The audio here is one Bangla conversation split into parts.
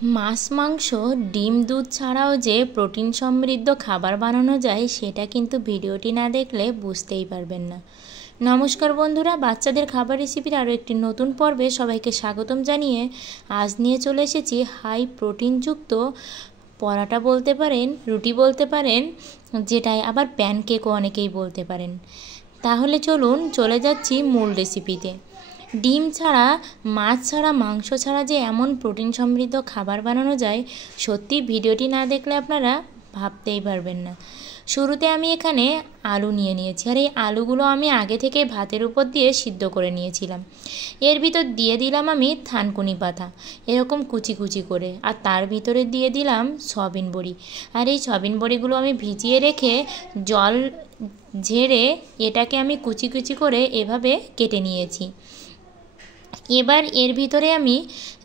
মাছ, মাংস, ডিম, দুধ ছাড়াও যে প্রোটিন সমৃদ্ধ খাবার বানানো যায় সেটা কিন্তু ভিডিওটি না দেখলে বুঝতেই পারবেন না। নমস্কার বন্ধুরা, বাচ্চাদের খাবার রেসিপির আরও একটি নতুন পর্বে সবাইকে স্বাগতম জানিয়ে আজ নিয়ে চলে এসেছি হাই প্রোটিনযুক্ত পরাটা বলতে পারেন, রুটি বলতে পারেন, যেটাই আবার প্যানকেকও অনেকেই বলতে পারেন। তাহলে চলুন চলে যাচ্ছি মূল রেসিপিতে। ডিম ছাড়া, মাছ ছাড়া, মাংস ছাড়া যে এমন প্রোটিন সমৃদ্ধ খাবার বানানো যায়, সত্যি ভিডিওটি না দেখলে আপনারা ভাবতেই পারবেন না। শুরুতে আমি এখানে আলু নিয়ে নিয়েছি, আর এই আলুগুলো আমি আগে থেকে ভাতের উপর দিয়ে সিদ্ধ করে নিয়েছিলাম। এর ভিতর দিয়ে দিলাম আমি থানকুনি পাতা এরকম কুচি কুচি করে, আর তার ভিতরে দিয়ে দিলাম সয়াবিন বড়ি। আর এই সয়াবিন বড়িগুলো আমি ভিজিয়ে রেখে জল ঝেড়ে এটাকে আমি কুচি কুচি করে এভাবে কেটে নিয়েছি। এবার এর ভিতরে আমি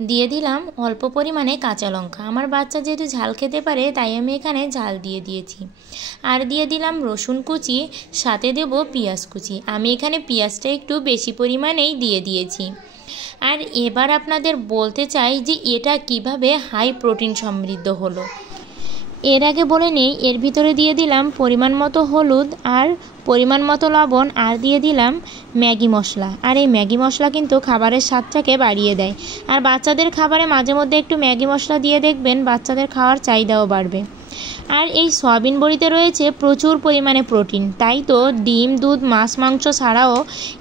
দিয়ে দিলাম অল্প পরিমাণে কাঁচা লঙ্কা। আমার বাচ্চা যেহেতু ঝাল খেতে পারে তাই আমি এখানে ঝাল দিয়ে দিয়েছি। আর দিয়ে দিলাম রসুন কুচি, সাথে দেব পেঁয়াজ কুচি। আমি এখানে পেঁয়াজটা একটু বেশি পরিমাণেই দিয়ে দিয়েছি। আর এবার আপনাদের বলতে চাই যে এটা কিভাবে হাই প্রোটিন সমৃদ্ধ হলো। এর আগে বলে নেই, এর ভিতরে দিয়ে দিলাম পরিমাণ মতো হলুদ আর পরিমাণ মতো লবণ, আর দিয়ে দিলাম ম্যাগি মশলা। আর এই ম্যাগি মশলা কিন্তু খাবারের স্বাদটাকে বাড়িয়ে দেয়। আর বাচ্চাদের খাবারে মাঝে মধ্যে একটু ম্যাগি মশলা দিয়ে দেখবেন বাচ্চাদের খাওয়ার চাহিদাও বাড়বে। আর এই সয়াবিন বড়িতে রয়েছে প্রচুর পরিমাণে প্রোটিন, তাই তো ডিম, দুধ, মাছ, মাংস ছাড়াও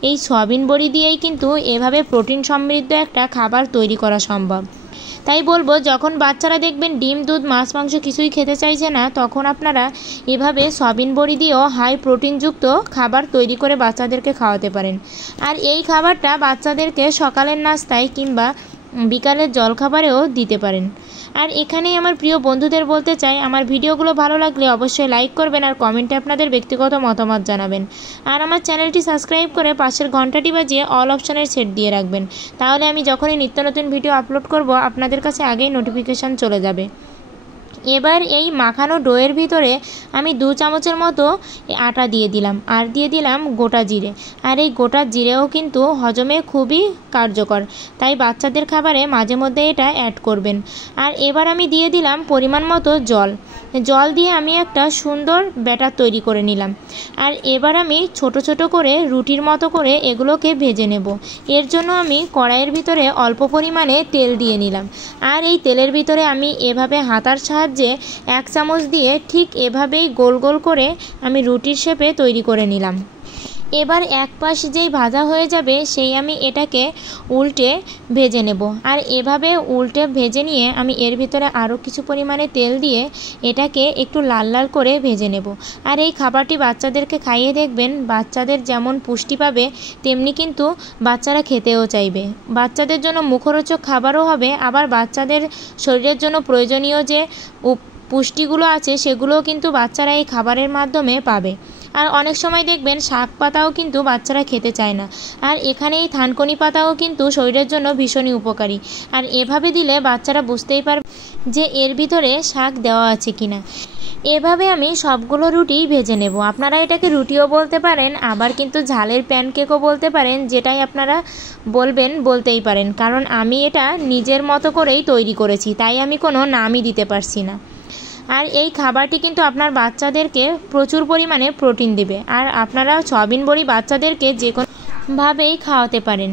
এই সয়াবিন বড়ি দিয়েই কিন্তু এভাবে প্রোটিন সমৃদ্ধ একটা খাবার তৈরি করা সম্ভব। তাই বলবো, যখন বাচ্চারা দেখবেন ডিম, দুধ, মাছ, মাংস কিছুই খেতে চাইছে না, তখন আপনারা এভাবে সয়াবিন বড়ি দিয়েও হাই প্রোটিনযুক্ত খাবার তৈরি করে বাচ্চাদেরকে খাওয়াতে পারেন। আর এই খাবারটা বাচ্চাদেরকে সকালের নাস্তায় কিংবা বিকালের জলখাবারেও দিতে পারেন। আর এখানেই আমার প্রিয় বন্ধুদের বলতে চাই, আমার ভিডিওগুলো ভালো লাগলে অবশ্যই লাইক করবেন আর কমেন্টে আপনাদের ব্যক্তিগত মতামত জানাবেন। আর আমার চ্যানেলটি সাবস্ক্রাইব করে পাশের ঘন্টাটি বাজিয়ে অল অপশানের সেট দিয়ে রাখবেন, তাহলে আমি যখনই নিত্য নতুন ভিডিও আপলোড করব আপনাদের কাছে আগেই নোটিফিকেশান চলে যাবে। এবার এই মাখানো ডোয়ের ভিতরে আমি 2 চামচের মতো আটা দিয়ে দিলাম, আর দিয়ে দিলাম গোটা জিরে। আর এই গোটা জিরেও কিন্তু হজমে খুবই কার্যকর, তাই বাচ্চাদের খাবারে মাঝে মধ্যে এটা অ্যাড করবেন। আর এবার আমি দিয়ে দিলাম পরিমাণ মতো জল দিয়ে আমি একটা সুন্দর ব্যাটার তৈরি করে নিলাম। আর এবার আমি ছোট ছোট করে রুটির মতো করে এগুলোকে ভেজে নেব। এর জন্য আমি কড়াইয়ের ভিতরে অল্প পরিমাণে তেল দিয়ে নিলাম। আর এই তেলের ভিতরে আমি এভাবে হাতার সাহায্যে 1 চামচ দিয়ে ঠিক এভাবেই গোল গোল করে আমি রুটির শেপে তৈরি করে নিলাম। এবার এক পাশ যেই ভাজা হয়ে যাবে সেই আমি এটাকে উল্টে ভেজে নেব। আর এভাবে উল্টে ভেজে নিয়ে আমি এর ভিতরে আরও কিছু পরিমাণে তেল দিয়ে এটাকে একটু লাল লাল করে ভেজে নেব। আর এই খাবারটি বাচ্চাদেরকে খাইয়ে দেখবেন, বাচ্চাদের যেমন পুষ্টি পাবে তেমনি কিন্তু বাচ্চারা খেতেও চাইবে। বাচ্চাদের জন্য মুখরোচক খাবারও হবে, আবার বাচ্চাদের শরীরের জন্য প্রয়োজনীয় যে পুষ্টিগুলো আছে সেগুলোও কিন্তু বাচ্চারা এই খাবারের মাধ্যমে পাবে। আর অনেক সময় দেখবেন শাক পাতাও কিন্তু বাচ্চারা খেতে চায় না, আর এখানে এই থানকুনি পাতাও কিন্তু শরীরের জন্য ভীষণই উপকারী। আর এভাবে দিলে বাচ্চারা বুঝতেই পারবে যে এর ভিতরে শাক দেওয়া আছে কিনা। এভাবে আমি সবগুলো রুটি ভেজে নেব। আপনারা এটাকে রুটিও বলতে পারেন, আবার কিন্তু ঝালের প্যানকেকও বলতে পারেন, যেটাই আপনারা বলতেই পারেন, কারণ আমি এটা নিজের মতো করেই তৈরি করেছি, তাই আমি কোনো নামই দিতে পারছি না। আর এই খাবারটি কিন্তু আপনার বাচ্চাদেরকে প্রচুর পরিমাণে প্রোটিন দেবে। আর আপনারা সয়াবিন বড়ি বাচ্চাদেরকে যে কোনোভাবেই খাওয়াতে পারেন।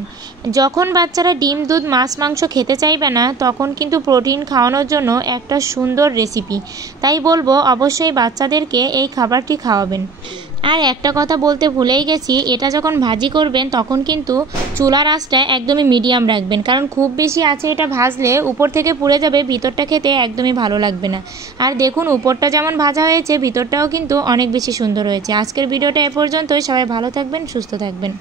যখন বাচ্চারা ডিম, দুধ, মাছ, মাংস খেতে চাইবে না, তখন কিন্তু প্রোটিন খাওয়ানোর জন্য একটা সুন্দর রেসিপি। তাই বলবো অবশ্যই বাচ্চাদেরকে এই খাবারটি খাওয়াবেন। আর একটা কথা বলতে ভুলেই গেছি, এটা যখন ভাজি করবেন তখন কিন্তু চুলার আঁচটা একদমই মিডিয়াম রাখবেন, কারণ খুব বেশি আছে এটা ভাজলে উপর থেকে পুড়ে যাবে, ভিতরটা খেতে একদমই ভালো লাগবে না। আর দেখুন উপরটা যেমন ভাজা হয়েছে ভিতরটাও কিন্তু অনেক বেশি সুন্দর হয়েছে। আজকের ভিডিওটা এ পর্যন্তই। সবাই ভালো থাকবেন, সুস্থ থাকবেন।